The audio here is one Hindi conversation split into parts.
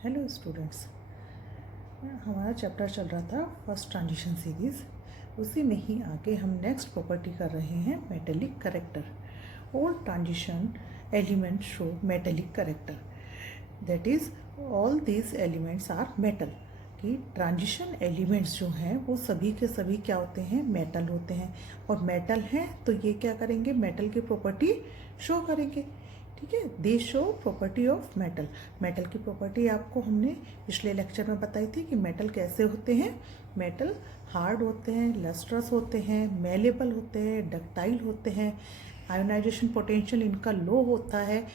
हेलो स्टूडेंट्स, हमारा चैप्टर चल रहा था फर्स्ट ट्रांजिशन सीरीज़। उसी में ही आगे हम नेक्स्ट प्रॉपर्टी कर रहे हैं metallic character. All transition element show metallic character, that is all these elements are metal. कि ट्रांजिशन एलिमेंट्स जो हैं वो सभी के सभी क्या होते हैं, मेटल होते हैं। और मेटल हैं तो ये क्या करेंगे, मेटल की प्रॉपर्टी शो करेंगे। ठीक है, दे show property of metal. Metal की प्रॉपर्टी आपको हमने पिछले लेक्चर में बताई थी कि मेटल कैसे होते हैं। मेटल हार्ड होते हैं, लस्ट्रस होते हैं, मेलेबल होते हैं, डक्टाइल होते हैं, आयोनाइजेशन पोटेंशियल इनका लो होता है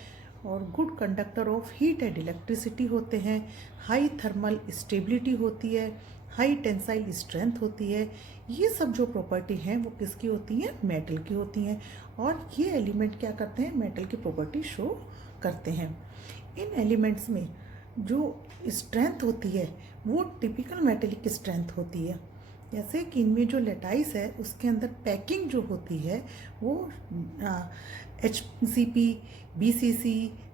और good conductor of heat and electricity होते हैं, हाई थर्मल स्टेबिलिटी होती है, हाई टेंसाइल स्ट्रेंथ होती है। ये सब जो प्रॉपर्टी हैं वो किसकी होती हैं, मेटल की होती हैं। और ये एलिमेंट क्या करते हैं, मेटल की प्रॉपर्टी शो करते हैं। इन एलिमेंट्स में जो स्ट्रेंथ होती है वो टिपिकल मेटेलिक स्ट्रेंथ होती है। जैसे कि इनमें जो लेटाइस है उसके अंदर पैकिंग जो होती है वो HCP, BCC,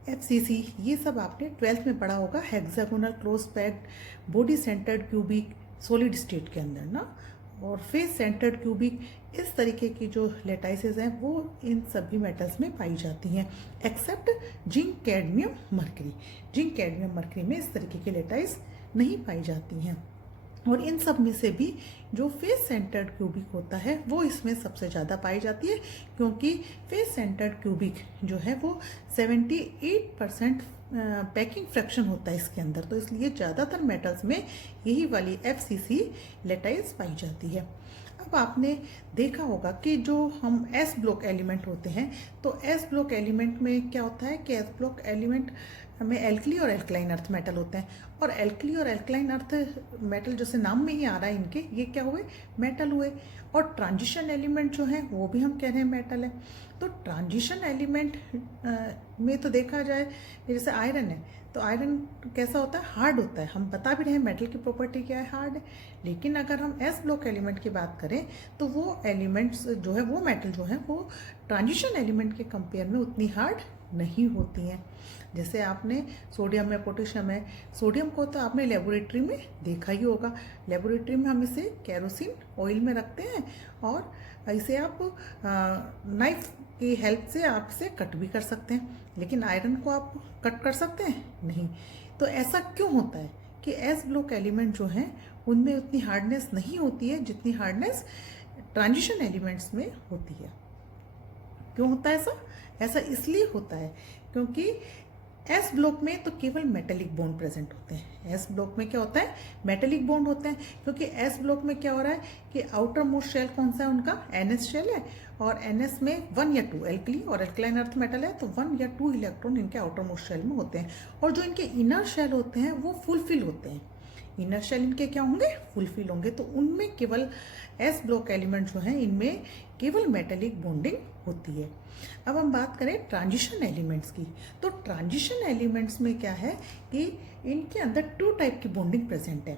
FCC ये सब आपने 12th में पढ़ा होगा। Hexagonal close packed body centred cubic solid state के अंदर ना, और फेस सेंटर्ड क्यूबिक, इस तरीके की जो लेटाइसेस हैं वो इन सभी मेटल्स में पाई जाती हैं except zinc, cadmium, mercury. Zinc, cadmium, mercury में इस तरीके की लेटाइस नहीं पाई जाती हैं। और इन सब में से भी जो फेस सेंटर्ड क्यूबिक होता है वो इसमें सबसे ज़्यादा पाई जाती है, क्योंकि फेस सेंटर्ड क्यूबिक जो है वो 78% पैकिंग फ्रैक्शन होता है इसके अंदर, तो इसलिए ज़्यादातर मेटल्स में यही वाली FCC लेटाइस पाई जाती है। अब आपने देखा होगा कि जो हम S ब्लॉक एलिमेंट होते हैं, तो S ब्लॉक एलिमेंट में क्या होता है कि S ब्लॉक एलिमेंट में एल्कली और एल्कलाइन अर्थ मेटल होते हैं। और एल्कली और एल्कलाइन अर्थ मेटल जैसे नाम में ही आ रहा है इनके, ये क्या हुए, मेटल हुए। और ट्रांजिशन एलिमेंट जो है वो भी हम कह रहे हैं मेटल है। तो ट्रांजिशन एलिमेंट में तो देखा जाए जैसे आयरन है, तो आयरन कैसा होता है, हार्ड होता है। हम बता भी रहे हैं मेटल की प्रॉपर्टी क्या है, हार्ड है। लेकिन अगर हम S ब्लॉक एलिमेंट की बात करें तो वो एलिमेंट्स जो है, वो मेटल जो है वो ट्रांजिशन एलिमेंट के कंपेयर में उतनी हार्ड नहीं होती हैं। जैसे आपने सोडियम है, पोटेशियम है। सोडियम को तो आपने लेबोरेटरी में देखा ही होगा। लेबोरेटरी में हम इसे केरोसिन ऑयल में रखते हैं और इसे आप नाइफ की हेल्प से आप इसे कट भी कर सकते हैं। लेकिन आयरन को आप कट कर सकते हैं नहीं। तो ऐसा क्यों होता है कि S ब्लॉक एलिमेंट जो हैं उनमें उतनी हार्डनेस नहीं होती है जितनी हार्डनेस ट्रांजिशन एलिमेंट्स में होती है। क्यों होता है ऐसा? ऐसा इसलिए होता है क्योंकि S ब्लॉक में तो केवल मेटेलिक बॉन्ड प्रेजेंट होते हैं। S ब्लॉक में क्या होता है, मेटेलिक बॉन्ड होते हैं। क्योंकि S ब्लॉक में क्या हो रहा है कि आउटर मोस्ट शेल कौन सा है उनका, NS शेल है। और NS में 1 या 2 एल्कली और एल्कलाइन अर्थ मेटल है, तो 1 या 2 इलेक्ट्रॉन इनके आउटर मोस्ट शेल में होते हैं। और जो इनके इनर शेल होते हैं वो फुलफिल होते हैं। इनर शेल इनके क्या होंगे, फुलफिल होंगे। तो उनमें केवल S ब्लॉक एलिमेंट जो हैं इनमें केवल मेटेलिक बॉन्डिंग होती है। अब हम बात करें ट्रांजिशन एलिमेंट्स की, तो ट्रांजिशन एलिमेंट्स में क्या है कि इनके अंदर 2 टाइप की बॉन्डिंग प्रेजेंट है,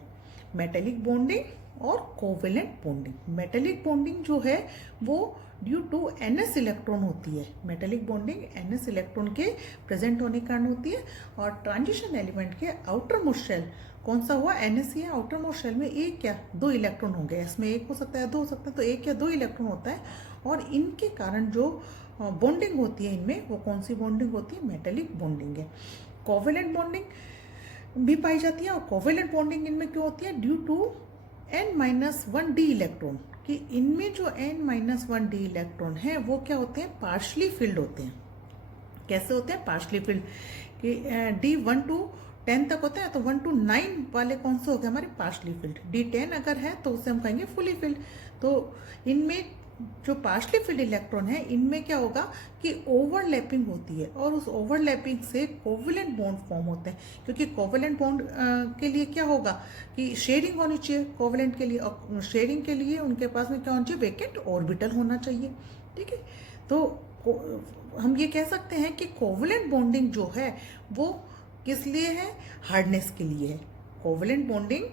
मेटेलिक बॉन्डिंग और कोवेलेंट बॉन्डिंग। मेटेलिक बॉन्डिंग जो है वो ड्यू टू NS इलेक्ट्रॉन होती है। मेटेलिक बॉन्डिंग NS इलेक्ट्रॉन के प्रेजेंट होने के कारण होती है। और ट्रांजिशन एलिमेंट के आउटर मोस्ट शेल कौन सा हुआ, NS ही है। आउटर मोस्ट शेल में 1 या 2 इलेक्ट्रॉन होंगे, इसमें 1 हो सकता है, 2 हो सकता है, तो 1 या 2 इलेक्ट्रॉन होता है। और इनके कारण जो बॉन्डिंग होती है इनमें, वो कौन सी बॉन्डिंग होती है, मेटेलिक बॉन्डिंग है। कोवेलेंट बॉन्डिंग भी पाई जाती है। और कोवेलेंट बॉन्डिंग इनमें क्यों होती है, ड्यू टू N-1d इलेक्ट्रॉन, कि इनमें जो N-1d इलेक्ट्रॉन है वो क्या होते हैं, पार्शली फिल्ड होते हैं। कैसे होते हैं, पार्शली फिल्ड, कि D1 to 10 तक होता है, तो 1 to 9 वाले कौन से हो गए हमारे, पार्शली फिल्ड। D10 अगर है तो उसे हम कहेंगे फुली फिल्ड। तो इनमें जो पार्शली फिल्ड इलेक्ट्रॉन है इनमें क्या होगा कि ओवरलैपिंग होती है, और उस ओवरलैपिंग से कोवेलेंट बॉन्ड फॉर्म होते हैं। क्योंकि कोवेलेंट बॉन्ड के लिए क्या होगा कि शेयरिंग होनी चाहिए कोवेलेंट के लिए, और शेयरिंग के लिए उनके पास में क्या होना चाहिए, वेकेंट ऑर्बिटल होना चाहिए। ठीक है, तो हम ये कह सकते हैं कि कोवेलेंट बॉन्डिंग जो है वो किस लिए है, हार्डनेस के लिए है। कोवेलेंट बॉन्डिंग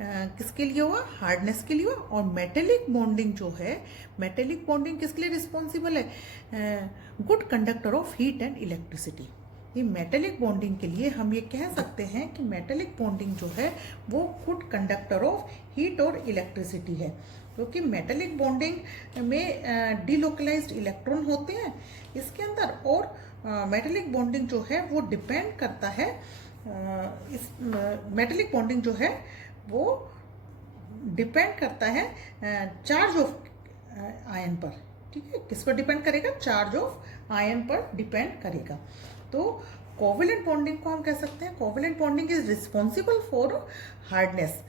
किसके लिए हुआ, हार्डनेस के लिए हुआ। और मेटेलिक बॉन्डिंग जो है, मेटेलिक बॉन्डिंग किसके लिए रिस्पॉन्सिबल है, good conductor of heat and electricity. ये मेटेलिक बॉन्डिंग के लिए हम ये कह सकते हैं कि मेटेलिक बॉन्डिंग जो है वो गुड कंडक्टर ऑफ हीट और इलेक्ट्रिसिटी है, क्योंकि मेटेलिक बॉन्डिंग में डिलोकलाइज्ड इलेक्ट्रॉन होते हैं इसके अंदर, और मेटेलिक बॉन्डिंग जो है वो डिपेंड करता है इस मेटेलिक बॉन्डिंग जो है वो डिपेंड करता है चार्ज ऑफ आयन पर। ठीक है, किस पर डिपेंड करेगा? चार्ज ऑफ आयन पर डिपेंड करेगा। तो कोवेलेंट बॉन्डिंग को हम कह सकते हैं, covalent bonding is responsible for hardness.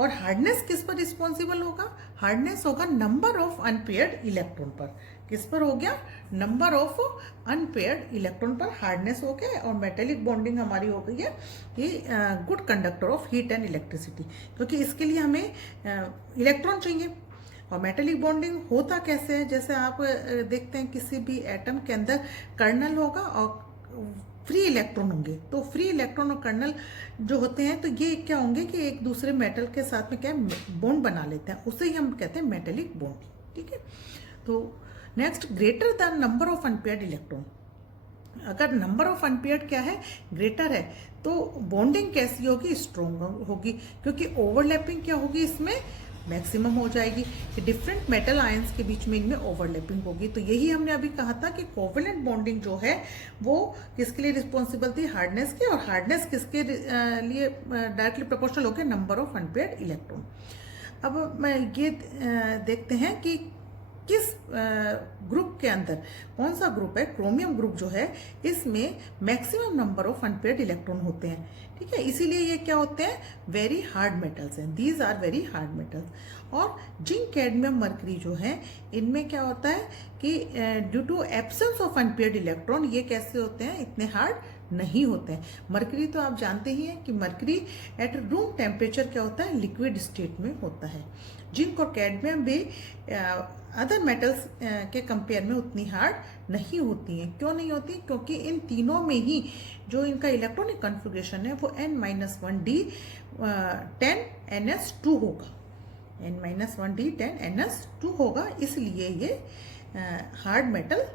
और हार्डनेस किस पर रिस्पॉन्सिबल होगा? हार्डनेस होगा नंबर ऑफ अनपेयर्ड इलेक्ट्रॉन पर। किस पर हो गया? नंबर ऑफ अनपेयर्ड इलेक्ट्रॉन पर हार्डनेस हो गया। और मेटेलिक बॉन्डिंग हमारी हो गई है कि good conductor of heat and electricity, क्योंकि इसके लिए हमें इलेक्ट्रॉन चाहिए। और मेटेलिक बॉन्डिंग होता कैसे है? जैसे आप देखते हैं किसी भी एटम के अंदर कर्नल होगा और फ्री इलेक्ट्रॉन होंगे, तो फ्री इलेक्ट्रॉन और कर्नल जो होते हैं तो ये क्या होंगे कि एक दूसरे मेटल के साथ में क्या बॉन्ड बना लेते हैं, उसे ही हम कहते हैं मेटेलिक बॉन्डिंग। ठीक है, तो next, greater than number of unpaired electron. अगर नंबर ऑफ अनपेयर्ड क्या है? ग्रेटर है, तो बॉन्डिंग कैसी होगी? स्ट्रॉन्ग होगी, क्योंकि ओवरलैपिंग क्या होगी इसमें? मैक्सिमम हो जाएगी कि डिफरेंट मेटल आयंस के बीच में इनमें ओवरलैपिंग होगी। तो यही हमने अभी कहा था कि कोवेलेंट बॉन्डिंग जो है वो किसके लिए रिस्पॉन्सिबल थी? हार्डनेस के। और हार्डनेस किसके लिए डायरेक्टली प्रोपोर्शनल हो गया? Number of unpaired electron. अब मैं ये देखते हैं कि किस ग्रुप के अंदर कौन सा ग्रुप है? क्रोमियम ग्रुप जो है इसमें maximum number of unpaired electron होते हैं। ठीक है, इसीलिए ये क्या होते हैं? वेरी हार्ड मेटल्स हैं, these are very hard metals. और जिंक, कैडमियम, मरकरी जो है इनमें क्या होता है कि due to absence of unpaired electron ये कैसे होते हैं? इतने हार्ड नहीं होते हैं। मरकरी तो आप जानते ही हैं कि मरकरी एट रूम टेम्परेचर क्या होता है? लिक्विड स्टेट में होता है। जिंक और कैडमियम भी अदर मेटल्स के कंपेयर में उतनी हार्ड नहीं होती हैं। क्यों नहीं होती? क्योंकि इन तीनों में ही जो इनका इलेक्ट्रॉनिक कॉन्फ़िगरेशन है वो N-1D 10NS2 होगा। N-1D 10NS2 होगा, इसलिए ये हार्ड मेटल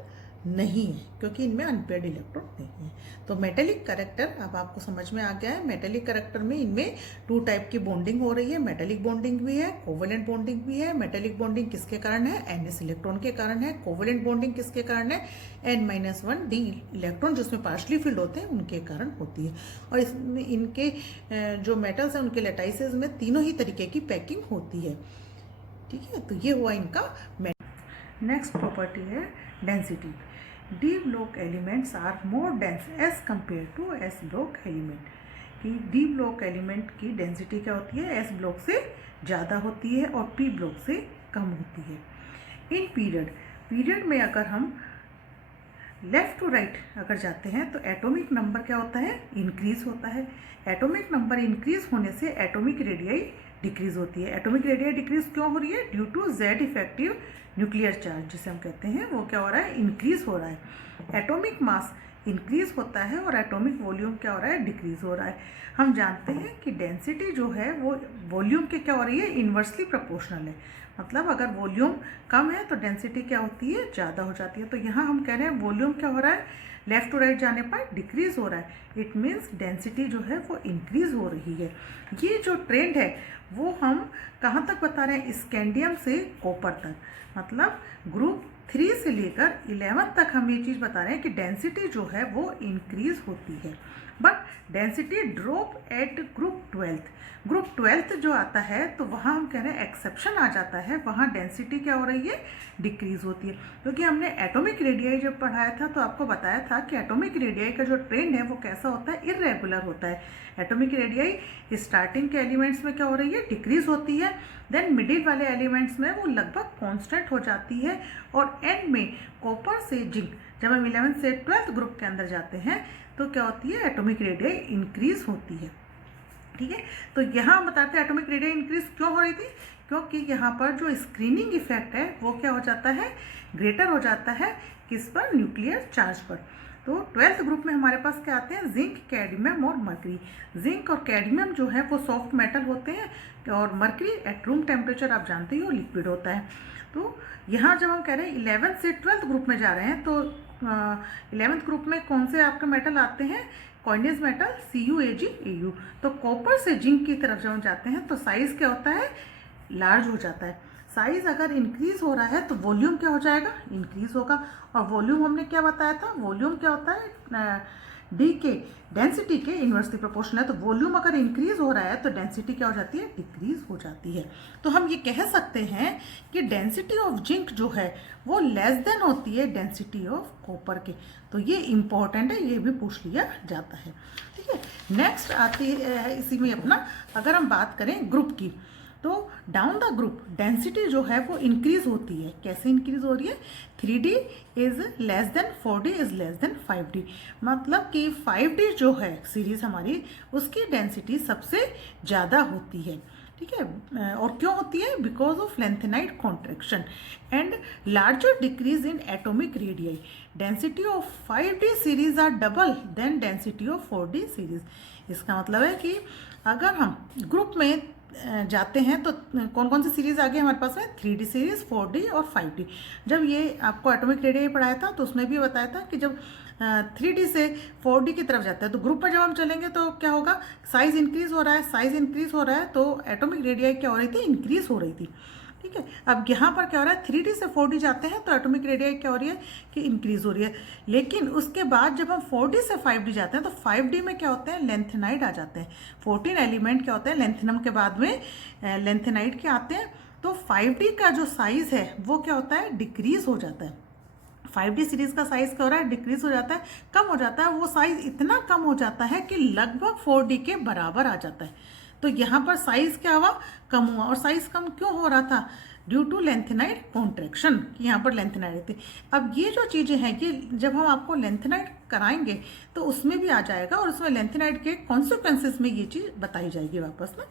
नहीं है, क्योंकि इनमें अनपेयर्ड इलेक्ट्रॉन नहीं है। तो मेटेलिक कैरेक्टर अब आपको समझ में आ गया है। मेटेलिक कैरेक्टर में इनमें 2 टाइप की बॉन्डिंग हो रही है, मेटेलिक बॉन्डिंग भी है, कोवेलेंट बॉन्डिंग भी है। मेटेलिक बॉन्डिंग किसके कारण है? NS इलेक्ट्रॉन के कारण है। कोवेलेंट बॉन्डिंग किसके कारण है? N-1D इलेक्ट्रॉन जिसमें पार्शली फिल्ड होते हैं उनके कारण होती है। और इसमें इनके जो मेटल्स हैं उनके लैटाइसेस में तीनों ही तरीके की पैकिंग होती है। ठीक है, तो ये हुआ इनका नेक्स्ट प्रॉपर्टी है density. D block elements are more dense as compare to S block element. कि डी ब्लॉक एलिमेंट की डेंसिटी क्या होती है? एस ब्लॉक से ज़्यादा होती है और पी ब्लॉक से कम होती है। इन पीरियड में अगर हम लेफ्ट टू राइट अगर जाते हैं तो एटॉमिक नंबर क्या होता है? इंक्रीज होता है। एटॉमिक नंबर इंक्रीज होने से एटॉमिक रेडियाई डिक्रीज होती है। एटॉमिक रेडियाई डिक्रीज क्यों हो रही है? Due to Z effective nuclear charge जिसे हम कहते हैं वो क्या हो रहा है? इंक्रीज हो रहा है। एटॉमिक मास इंक्रीज होता है और एटॉमिक वॉल्यूम क्या हो रहा है? डिक्रीज हो रहा है। हम जानते हैं कि डेंसिटी जो है वो वॉल्यूम के क्या हो रही है? इन्वर्सली प्रोपोर्शनल है। मतलब अगर वॉल्यूम कम है तो डेंसिटी क्या होती है? ज़्यादा हो जाती है। तो यहाँ हम कह रहे हैं वॉल्यूम क्या हो रहा है? लेफ्ट टू राइट जाने पर डिक्रीज हो रहा है। इट मीन्स डेंसिटी जो है वो इंक्रीज हो रही है। ये जो ट्रेंड है वो हम कहाँ तक बता रहे हैं? स्कैंडियम से कॉपर तक, मतलब ग्रुप 3 से लेकर 11 तक हम ये चीज़ बता रहे हैं कि डेंसिटी जो है वो इंक्रीज होती है, but density drop eight group 12th। Group 12th जो आता है तो वहाँ हम कह रहे हैं एक्सेप्शन आ जाता है, वहाँ डेंसिटी क्या हो रही है? डिक्रीज होती है। क्योंकि हमने एटॉमिक रेडियाई जब पढ़ाया था तो आपको बताया था कि एटॉमिक रेडियाई का जो ट्रेंड है वो कैसा होता है? इरेगुलर होता है। एटॉमिक रेडियाई स्टार्टिंग के एलिमेंट्स में क्या हो रही है? डिक्रीज होती है, देन मिडिल वाले एलिमेंट्स में वो लगभग कांस्टेंट हो जाती है, और एंड में कॉपर से जिंक जब हम 11th से 12th ग्रुप के अंदर जाते हैं तो क्या होती है? एटॉमिक रेडियाई इंक्रीज होती है। ठीक है, तो यहाँ हम बताते हैं एटॉमिक रेडियाई इंक्रीज क्यों हो रही थी? क्योंकि यहाँ पर जो स्क्रीनिंग इफेक्ट है वो क्या हो जाता है? ग्रेटर हो जाता है। किस पर? न्यूक्लियर चार्ज पर। तो 12th ग्रुप में हमारे पास क्या आते हैं? जिंक, कैडमियम और मरकरी। जिंक और कैडमियम जो है वो सॉफ्ट मेटल होते हैं, और मरकरी एट रूम टेम्परेचर आप जानते ही हो लिक्विड होता है। तो यहाँ जब हम कह रहे हैं 11th से 12th ग्रुप में जा रहे हैं तो 11th ग्रुप में कौन से आपके मेटल आते हैं? Coinage metal CuAg Au। तो कॉपर से जिंक की तरफ जब हम जाते हैं तो साइज क्या होता है? लार्ज हो जाता है। साइज अगर इंक्रीज हो रहा है तो वॉल्यूम क्या हो जाएगा? इंक्रीज होगा। और वॉल्यूम हमने क्या बताया था? वॉल्यूम क्या होता है? डी के डेंसिटी के इन्वर्सली प्रोपोर्शनल है। तो वॉल्यूम अगर इंक्रीज हो रहा है तो डेंसिटी क्या हो जाती है? डिक्रीज हो जाती है। तो हम ये कह सकते हैं कि डेंसिटी ऑफ जिंक जो है वो लेस देन होती है डेंसिटी ऑफ कॉपर के। तो ये इंपॉर्टेंट है, ये भी पूछ लिया जाता है। ठीक है, नेक्स्ट आती है इसी में अपना, अगर हम बात करें ग्रुप की, तो डाउन द ग्रुप डेंसिटी जो है वो इंक्रीज होती है। कैसे इंक्रीज हो रही है? 3D is less than 4D is less than 5D। मतलब कि 5D जो है सीरीज हमारी, उसकी डेंसिटी सबसे ज़्यादा होती है। ठीक है, और क्यों होती है? Because of lanthanide contraction and larger decrease in atomic radii. Density of 5D series are double than density of 4D series. इसका मतलब है कि अगर हम ग्रुप में जाते हैं तो कौन कौन सी सीरीज़ आ गई हमारे पास में? 3D सीरीज़, 4D और 5D। जब ये आपको एटॉमिक रेडियाई पढ़ाया था तो उसमें भी बताया था कि जब 3D से 4D की तरफ जाता है तो ग्रुप में जब हम चलेंगे तो क्या होगा? साइज़ इंक्रीज़ हो रहा है। साइज़ इंक्रीज़ हो रहा है तो एटॉमिक रेडियाई क्या हो रही थी? इंक्रीज़ हो रही थी। ठीक है, अब यहाँ पर क्या हो रहा है? 3D से 4D जाते हैं तो एटॉमिक रेडियाई क्या हो रही है? कि इंक्रीज़ हो रही है। लेकिन उसके बाद जब हम 4D से 5D जाते हैं तो 5D में क्या होते हैं? लेंथेनाइड आ जाते हैं। 14 एलिमेंट क्या होते हैं? लेंथेनम के बाद में लेंथेनाइड के आते हैं। तो 5D का जो साइज़ है वो क्या होता है? डिक्रीज़ हो जाता है। 5D सीरीज़ का साइज़ क्या हो रहा है? डिक्रीज हो जाता है, कम हो जाता है। वो साइज़ इतना कम हो जाता है कि लगभग 4D के बराबर आ जाता है। तो यहाँ पर साइज़ क्या हुआ? कम हुआ। और साइज़ कम क्यों हो रहा था? ड्यू टू लेंथेनाइड कॉन्ट्रैक्शन, यहाँ पर लेंथेनाइड थी। अब ये जो चीज़ें हैं ये जब हम आपको लेंथेनाइड कराएंगे तो उसमें भी आ जाएगा, और उसमें लेंथेनाइड के कॉन्सिक्वेंसेस में ये चीज़ बताई जाएगी वापस में।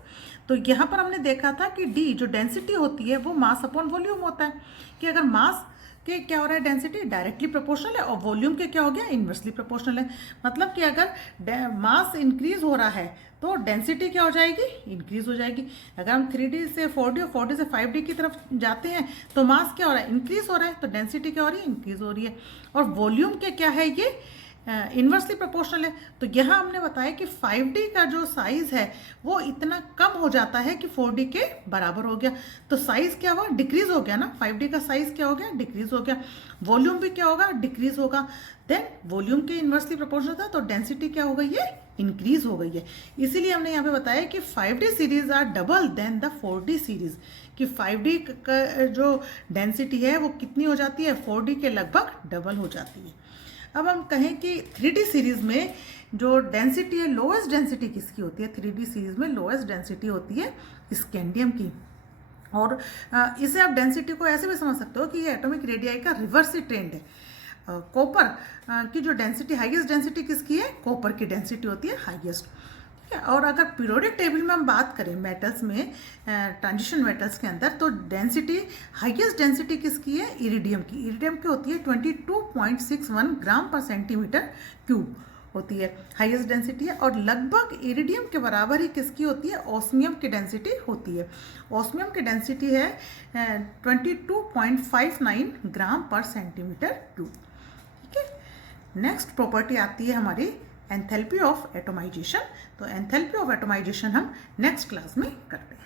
तो यहाँ पर हमने देखा था कि डी जो डेंसिटी होती है वो मास अपॉन वॉल्यूम होता है, कि अगर मास के क्या हो रहा है? डेंसिटी डायरेक्टली प्रोपोर्शनल है, और वॉल्यूम के क्या हो गया? इन्वर्सली प्रोपोर्शनल है। मतलब कि अगर मास इंक्रीज हो रहा है तो डेंसिटी क्या हो जाएगी? इंक्रीज हो जाएगी। अगर हम 3D से 4D और 4D से 5D की तरफ जाते हैं तो मास क्या हो रहा है? इंक्रीज हो रहा है, तो डेंसिटी क्या हो रही है? इंक्रीज हो रही है। और वॉल्यूम के क्या है? ये इन्वर्सली प्रोपोर्शनल है। तो यहाँ हमने बताया कि 5D का जो साइज़ है वो इतना कम हो जाता है कि 4D के बराबर हो गया। तो साइज़ क्या हुआ? डिक्रीज हो गया ना। 5D का साइज़ क्या हो गया? डिक्रीज हो गया। वॉल्यूम भी क्या होगा? डिक्रीज होगा। देन वॉल्यूम के इन्वर्सली प्रोपोर्शनल था तो डेंसिटी क्या हो गई है? इंक्रीज हो गई है। इसीलिए हमने यहाँ पे बताया कि 5D series are double than the 4D series, कि 5D का जो डेंसिटी है वो कितनी हो जाती है? 4D के लगभग डबल हो जाती है। अब हम कहें कि 3D सीरीज़ में जो डेंसिटी है, लोएस्ट डेंसिटी किसकी होती है? 3D सीरीज़ में लोएस्ट डेंसिटी होती है स्कैंडियम की। और इसे आप डेंसिटी को ऐसे भी समझ सकते हो कि ये एटॉमिक रेडियाई का रिवर्स ट्रेंड है। कॉपर की जो डेंसिटी, हाईएस्ट डेंसिटी किसकी है? कॉपर की डेंसिटी होती है हाईएस्ट। ठीक है, और अगर पीरियोडिक टेबल में हम बात करें मेटल्स में, ट्रांजिशन मेटल्स के अंदर, तो डेंसिटी, हाईएस्ट डेंसिटी किसकी है? इरिडियम की। इरिडियम की होती है 22.61 ग्राम पर सेंटीमीटर क्यूब होती है, हाईएस्ट डेंसिटी है। और लगभग इरिडियम के बराबर ही किसकी होती है? ऑस्मियम की डेंसिटी होती है। ऑस्मियम की डेंसिटी है 22.59 ग्राम पर सेंटीमीटर क्यूब। ठीक है, नेक्स्ट प्रॉपर्टी आती है हमारी एंथैल्पी ऑफ एटोमाइजेशन। तो एंथैल्पी ऑफ एटोमाइजेशन हम नेक्स्ट क्लास में करते हैं।